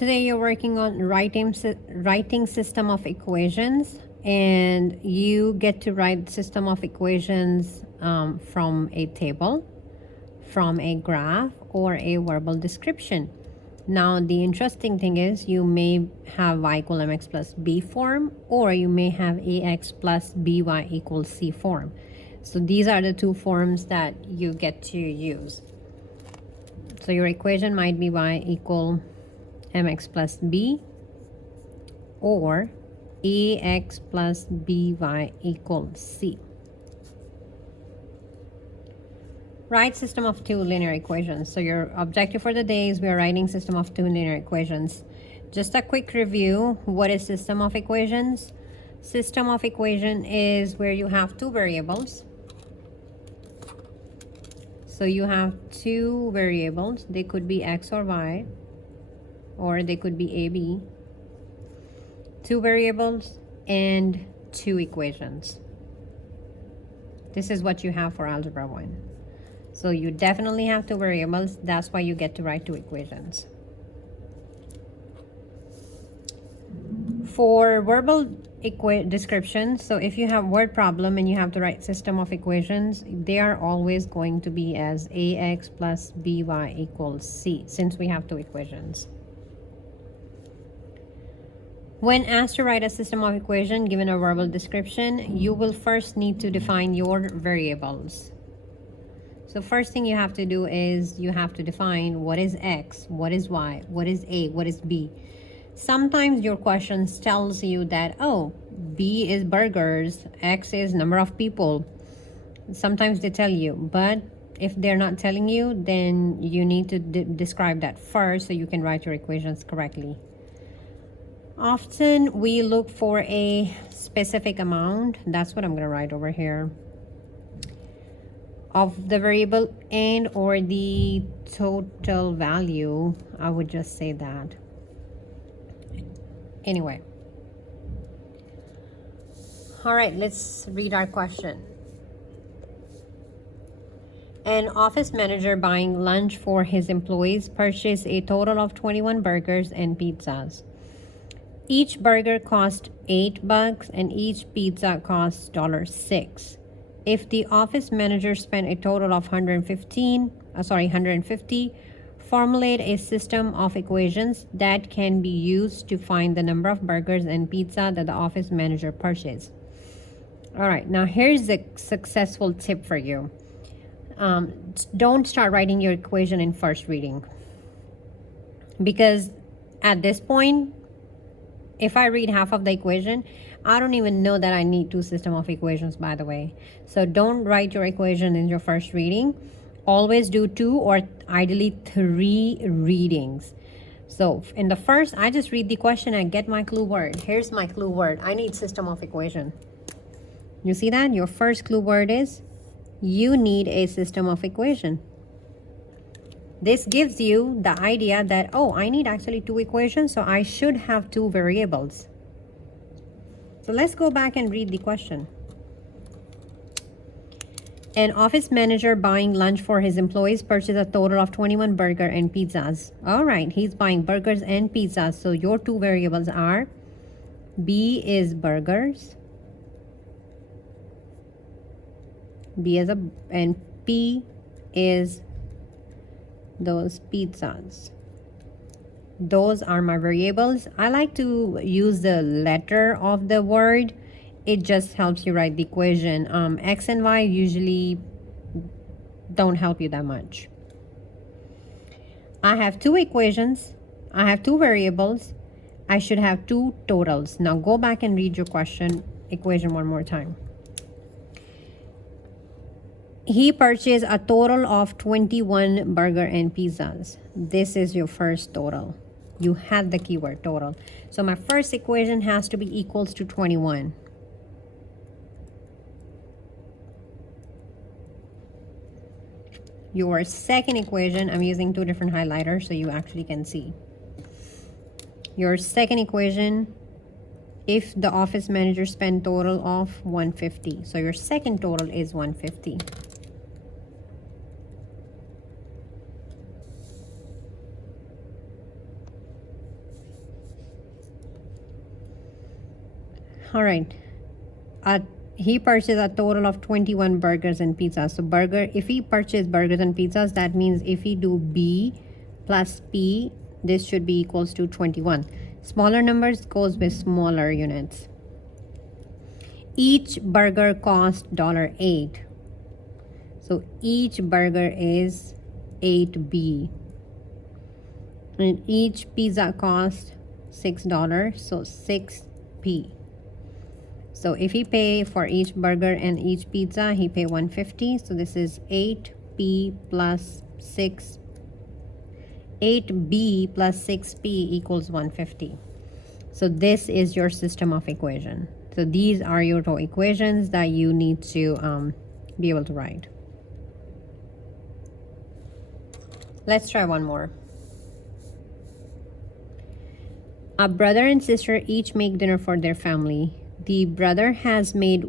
Today you're working on writing system of equations, and you get to write system of equations from a table, from a graph, or a verbal description. Now the interesting thing is you may have y equal mx plus b form, or you may have ax plus by equals c form. So these are the two forms that you get to use. So your equation might be y equal mx plus b, or ax plus by equals c. Write system of two linear equations. So your objective for the day is we are writing system of two linear equations. Just a quick review. What is system of equations? System of equation is where you have two variables. So you have two variables. They could be x or y, or they could be a, b. Two variables and two equations. This is what you have for Algebra 1. So you definitely have two variables. That's why you get to write two equations. For verbal descriptions, so if you have word problem and you have to write system of equations, they are always going to be as ax plus by equals c, since we have two equations. When asked to write a system of equation given a verbal description, you will first need to define your variables. So first thing you have to do is you have to define what is x, what is y, what is a, what is b. Sometimes your questions tells you that, oh, b is burgers, x is number of people. Sometimes they tell you, but if they're not telling you, then you need to describe that first so you can write your equations correctly. Often we look for a specific amount. That's what I'm going to write over here, of the variable and or the total value. I would just say that. Anyway. All right, let's read our question. An office manager buying lunch for his employees purchased a total of 21 burgers and pizzas. Each burger cost $8 and each pizza costs $6. If the office manager spent a total of 150, formulate a system of equations that can be used to find the number of burgers and pizza that the office manager purchased. All right, now here's a successful tip for you. Don't start writing your equation in first reading, because at this point, if I read half of the equation, I don't even know that I need two system of equations, by the way. So don't write your equation in your first reading. Always do two or ideally three readings. So in the first, I just read the question and get my clue word. Here's my clue word. I need system of equation. You see that? Your first clue word is you need a system of equation. This gives you the idea that, oh, I need actually two equations, so I should have two variables. So let's go back and read the question. An office manager buying lunch for his employees purchased a total of 21 burger and pizzas. All right, he's buying burgers and pizzas. So your two variables are B is burgers, and P is those pizzas. Those are my variables. I like to use the letter of the word. It just helps you write the equation. X and Y usually don't help you that much. I have two equations. I have two variables. I should have two totals. Now go back and read your equation one more time. He purchased a total of 21 burger and pizzas. This is your first total. You had the keyword total. So my first equation has to be equals to 21. Your second equation, I'm using two different highlighters so you actually can see. Your second equation, if the office manager spent total of 150. So your second total is 150. All right. He purchased a total of 21 burgers and pizzas. So if he purchased burgers and pizzas, that means if he do B plus P, this should be equals to 21. Smaller numbers goes with smaller units. Each burger cost $8. So each burger is 8B. And each pizza cost $6, so 6P. So if he pay for each burger and each pizza, he pay 150. So this is 8P plus 6. 8B plus 6P equals 150. So this is your system of equation. So these are your two equations that you need to be able to write. Let's try one more. A brother and sister each make dinner for their family. The brother has made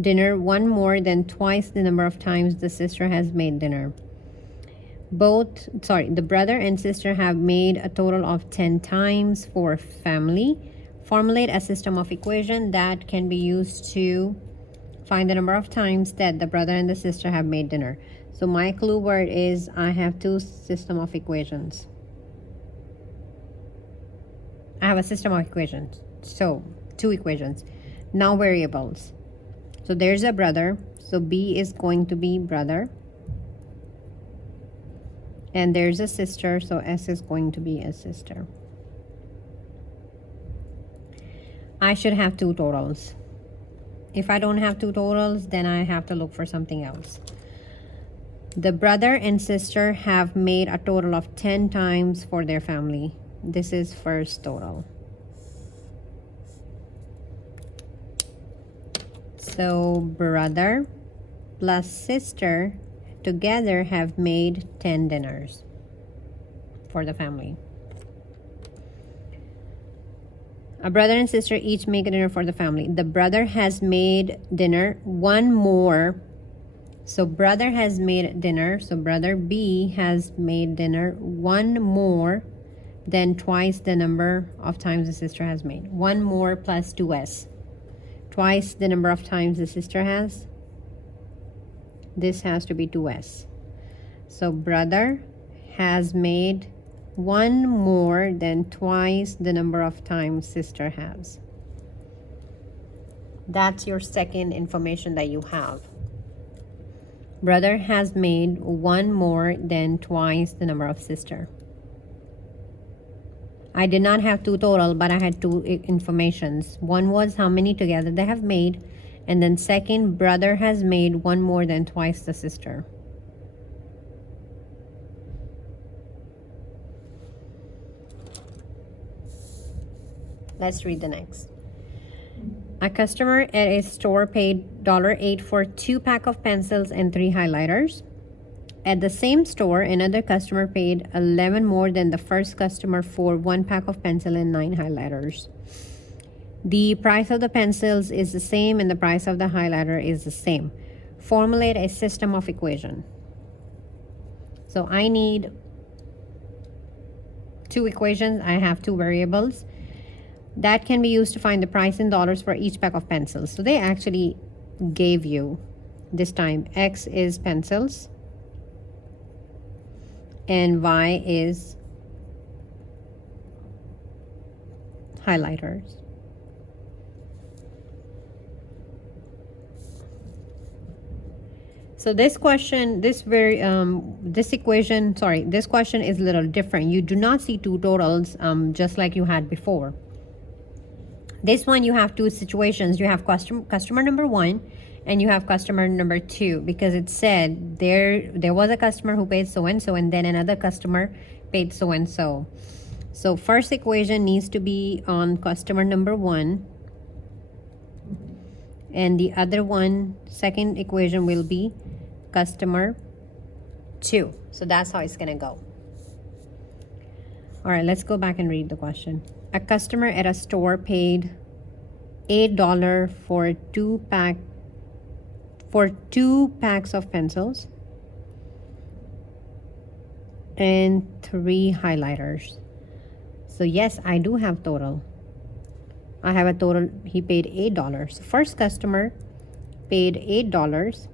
dinner one more than twice the number of times the sister has made dinner. The brother and sister have made a total of 10 times for family. Formulate a system of equation that can be used to find the number of times that the brother and the sister have made dinner. So my clue word is I have two system of equations. I have a system of equations. So two equations. Now variables. So there's a brother. So B is going to be brother. And there's a sister. So S is going to be a sister. I should have two totals. If I don't have two totals, then I have to look for something else. The brother and sister have made a total of 10 times for their family. This is first total. So brother plus sister together have made 10 dinners for the family. A brother and sister each make a dinner for the family. The brother has made dinner one more. So brother has made dinner. So brother B has made dinner one more than twice the number of times the sister has made. One more plus 2S. Twice the number of times the sister has. This has to be 2S. So brother has made one more than twice the number of times sister has. That's your second information that you have. Brother has made one more than twice the number of sister. I did not have two total, but I had two informations. One was how many together they have made, and then second, brother has made one more than twice the sister. Let's read the next. A customer at a store paid $8 for 2 packs of pencils and 3 highlighters. At the same store, another customer paid 11 more than the first customer for 1 pack of pencil and 9 highlighters. The price of the pencils is the same and the price of the highlighter is the same. Formulate a system of equation. So I need two equations. I have two variables that can be used to find the price in dollars for each pack of pencils. So they actually gave you this time X is pencils and Y is highlighters. So this question, this question is a little different. You do not see two totals just like you had before. This one you have two situations. You have customer number 1 and you have customer number 2, because it said there was a customer who paid so and so, and then another customer paid so and so. So first equation needs to be on customer number 1, and the other one, second equation, will be customer 2. So that's how it's gonna go. All right, let's go back and read the question. A customer at a store paid $8 for 2 packs of pencils and 3 highlighters. So yes, I do have total. I have a total, he paid $8. First customer paid $8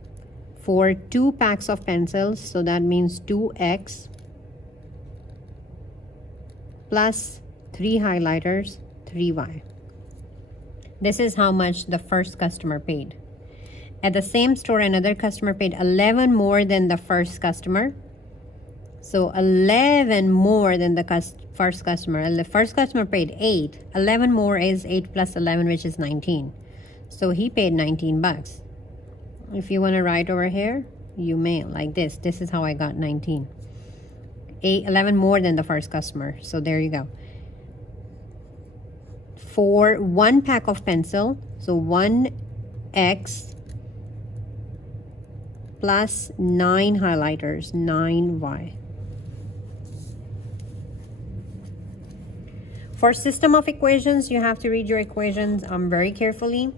for 2 packs of pencils, so that means 2x plus 3 highlighters, 3y. This is how much the first customer paid. At the same store, another customer paid 11 more than the first customer. So 11 more than the first customer. And the first customer paid 8. 11 more is 8 plus 11, which is 19. So he paid 19 bucks. If you want to write over here, you may, like this. This is how I got 19. 11 more than the first customer. So there you go. For 1 pack of pencil, so 1x plus 9 highlighters, 9y. For system of equations, you have to read your equations very carefully.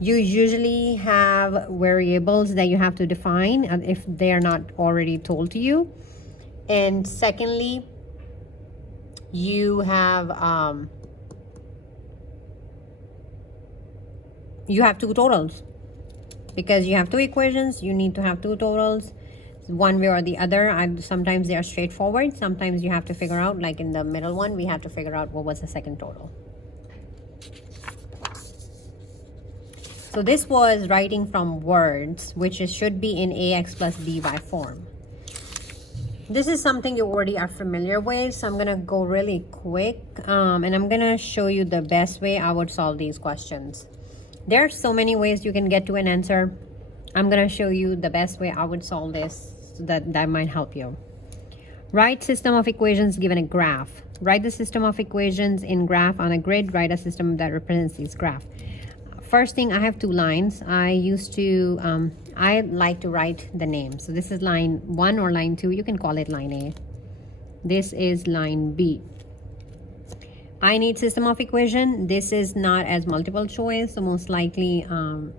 You usually have variables that you have to define if they are not already told to you. And secondly, you have two totals. Because you have 2 equations, you need to have 2 totals, one way or the other. Sometimes they are straightforward. Sometimes you have to figure out, like in the middle one, we have to figure out what was the second total. So this was writing from words, which should be in ax plus by form. This is something you already are familiar with, so I'm going to go really quick, and I'm going to show you the best way I would solve these questions. There are so many ways you can get to an answer. I'm going to show you the best way I would solve this, so that might help you. Write system of equations given a graph. Write the system of equations in graph on a grid. Write a system that represents this graph. First thing, I have 2 lines. I like to write the name. So this is line 1 or line 2. You can call it line A. This is line B. I need system of equation. This is not as multiple choice, so most likely I'm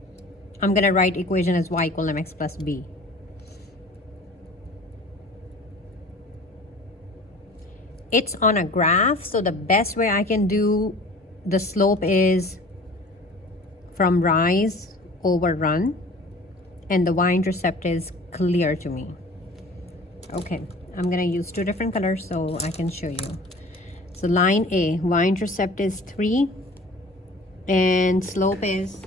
going to write equation as y equal mx plus b. It's on a graph, so the best way I can do the slope is from rise over run, and the y-intercept is clear to me. Okay, I'm going to use 2 different colors so I can show you. So line A, y-intercept is 3 and slope is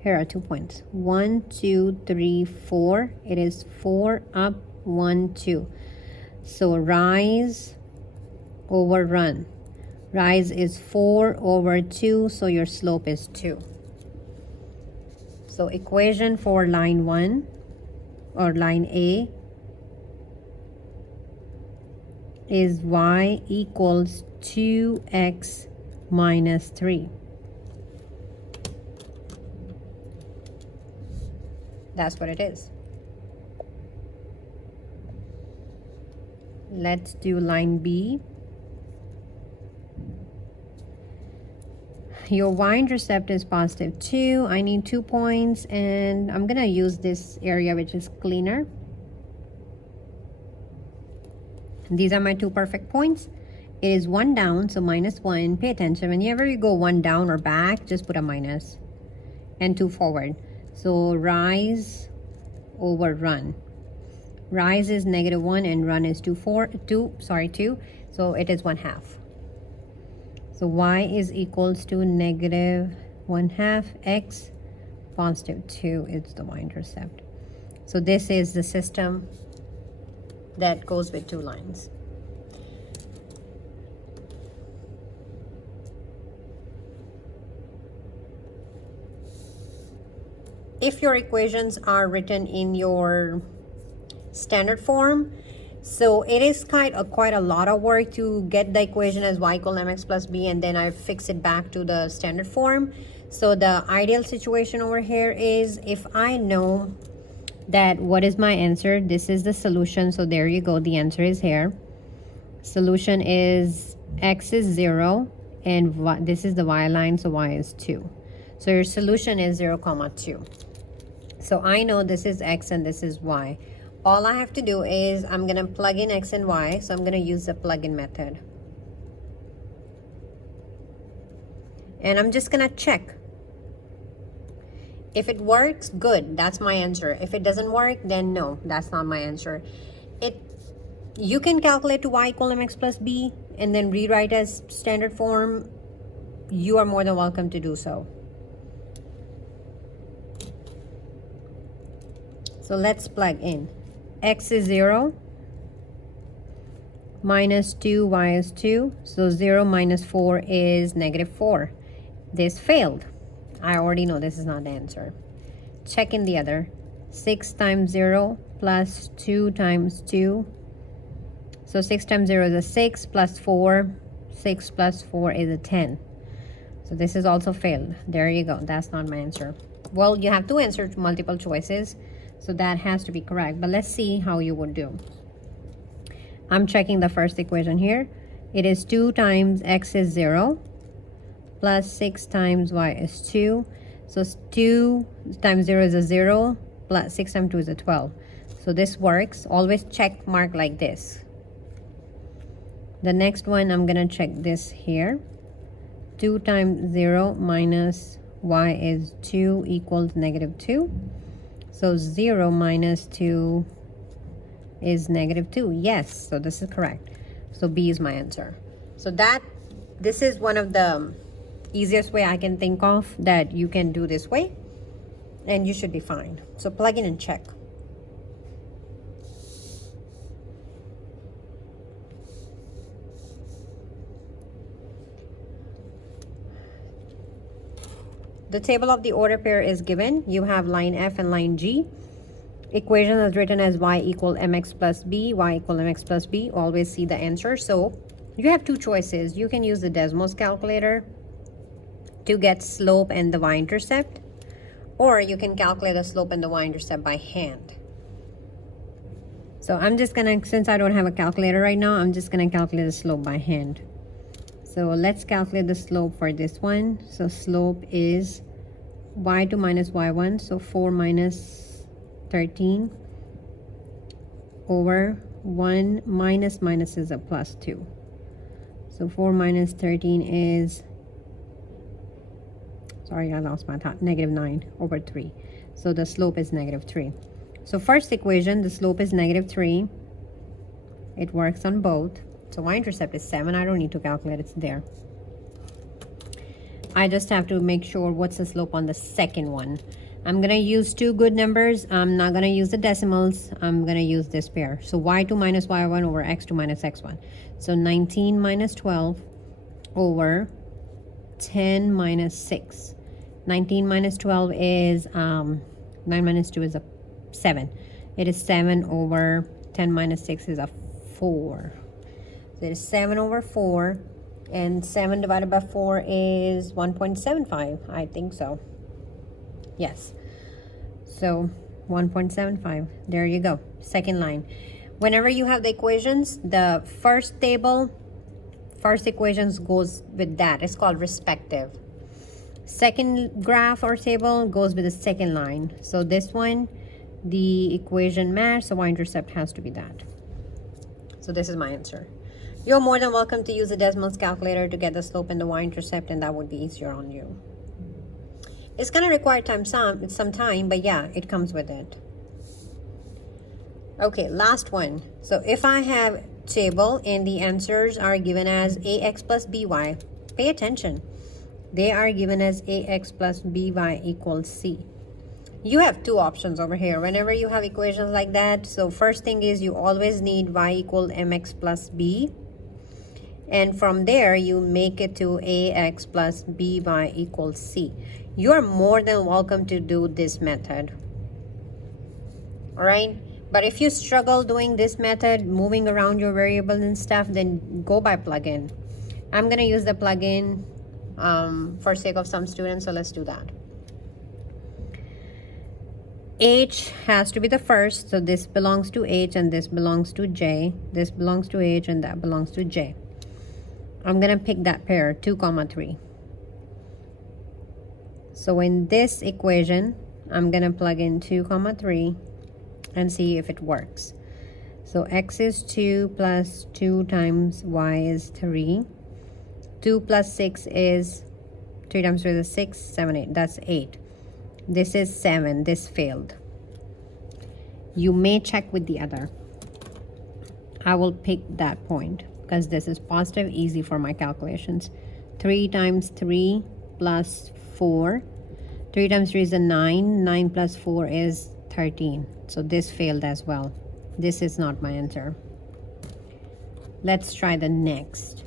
here are 2 points. 1, 2, 3, 4. It is 4 up, 1, 2. So rise over run. Rise is 4 over 2, so your slope is 2. So equation for line 1 or line A is y equals 2x minus 3. That's what it is. Let's do line B. Your y-intercept is positive 2. I need 2 points, and I'm going to use this area which is cleaner. These are my 2 perfect points. It is 1 down, so minus 1. Pay attention. Whenever you go 1 down or back, just put a minus. And 2 forward. So rise over run. Rise is -1 and run is 2. So it is 1/2. So y is equals to -1/2 x positive 2 is the y-intercept. So this is the system that goes with 2 lines. If your equations are written in your standard form, so it is quite a lot of work to get the equation as y equal mx plus b, and then I fix it back to the standard form. So the ideal situation over here is if I know that what is my answer, this is the solution. So there you go, the answer is here. Solution is x is 0 and this is the y line, so y is 2. So your solution is 0, 2. So I know this is x and this is y. all I have to do is I'm gonna plug in x and y, so I'm gonna use the plug-in method. And I'm just gonna check. If it works, good, that's my answer. If it doesn't work, then no, that's not my answer. You can calculate to y equal mx plus b and then rewrite as standard form. You are more than welcome to do so. So let's plug in. X is 0, minus 2, y is 2. So 0 minus 4 is negative 4. This failed. I already know this is not the answer. Check in the other. 6 times 0 plus 2 times 2. So 6 times 0 is a 6 plus 4. 6 plus 4 is a 10. So this is also failed. There you go. That's not my answer. Well, you have to answer multiple choices, so that has to be correct. But let's see how you would do. I'm checking the first equation here. It is 2 times x is 0 plus 6 times y is 2. So 2 times 0 is a 0 plus 6 times 2 is a 12. So this works. Always check mark like this. The next one, I'm gonna check this here. 2 times 0 minus y is 2 equals negative 2. So 0 minus 2 is negative 2. Yes, so this is correct. So B is my answer. So this is one of the easiest way I can think of that you can do this way, and you should be fine. So plug in and check. The table of the order pair is given. You have line F and line G. Equation is written as y equal mx plus b, y equal mx plus b. Always see the answer. So you have two choices. You can use the Desmos calculator to get slope and the y-intercept, or you can calculate the slope and the y-intercept by hand. So I'm just gonna, since I don't have a calculator right now, I'm just gonna calculate the slope by hand. So let's calculate the slope for this one. So slope is y2 minus y1, so 4 minus 13 over 1 minus is a plus 2. So 4 minus 13 is, sorry, I lost my thought, negative 9 over 3. So the slope is negative 3. So first equation, the slope is negative 3. It works on both. So y-intercept is 7. I don't need to calculate, it's there. I just have to make sure what's the slope on the second one. I'm gonna use two good numbers. I'm not gonna use the decimals. I'm gonna use this pair. So y2 minus y1 over x2 minus x1. So 19 minus 12 over 10 minus 6. 19 minus 12 is 9 minus 2 is a 7. It is 7 over 10 minus 6 is a 4. So it is 7 over 4, and 7 divided by 4 is 1.75. I think so. Yes. So 1.75. There you go. Second line. Whenever you have the equations, the first table, first equations goes with that. It's called respective. Second graph or table goes with the second line. So this one, the equation match, so y-intercept has to be that. So this is my answer. You're more than welcome to use the Desmos calculator to get the slope and the y-intercept, and that would be easier on you. It's gonna require some time, but yeah, it comes with it. Okay, last one. So if I have table and the answers are given as ax plus by, pay attention. They are given as ax plus by equals c. You have two options over here whenever you have equations like that. So first thing is you always need y equal mx plus b. And from there, you make it to ax plus by equals c. You are more than welcome to do this method. All right? But if you struggle doing this method, moving around your variables and stuff, then go by plugin. I'm going to use the plugin for sake of some students, so let's do that. H has to be the first, so this belongs to H and this belongs to J. This belongs to H and that belongs to J. I'm gonna pick that pair, 2, 3. So in this equation, I'm gonna plug in 2, 3, and see if it works. So x is 2 plus 2 times y is 3. 2 plus 6 is 3 times 2 is 6, 7, 8. That's 8. This is 7. This failed. You may check with the other. I will pick that point because this is positive, easy for my calculations. 3 times 3 plus 4. 3 times 3 is a 9. 9 plus 4 is 13. So this failed as well. This is not my answer. Let's try the next.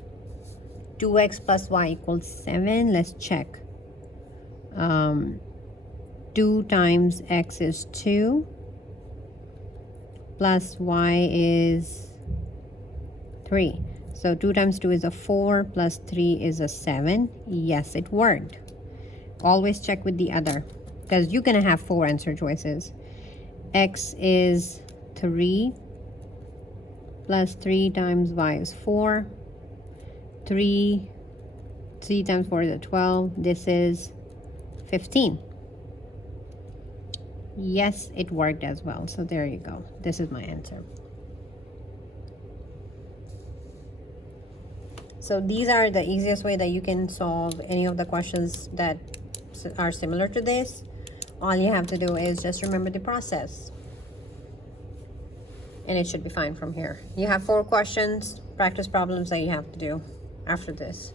2x plus y equals 7. Let's check. 2 times x is 2. Plus y is 3. So 2 times 2 is a 4. Plus 3 is a 7. Yes, it worked. Always check with the other, because you're going to have 4 answer choices. X is 3 plus 3 times y is 4. 3 times 4 is a 12. This is 15. Yes, it worked as well. So there you go. This is my answer. So these are the easiest way that you can solve any of the questions that are similar to this. All you have to do is just remember the process, and it should be fine from here. You have 4 questions, practice problems that you have to do after this.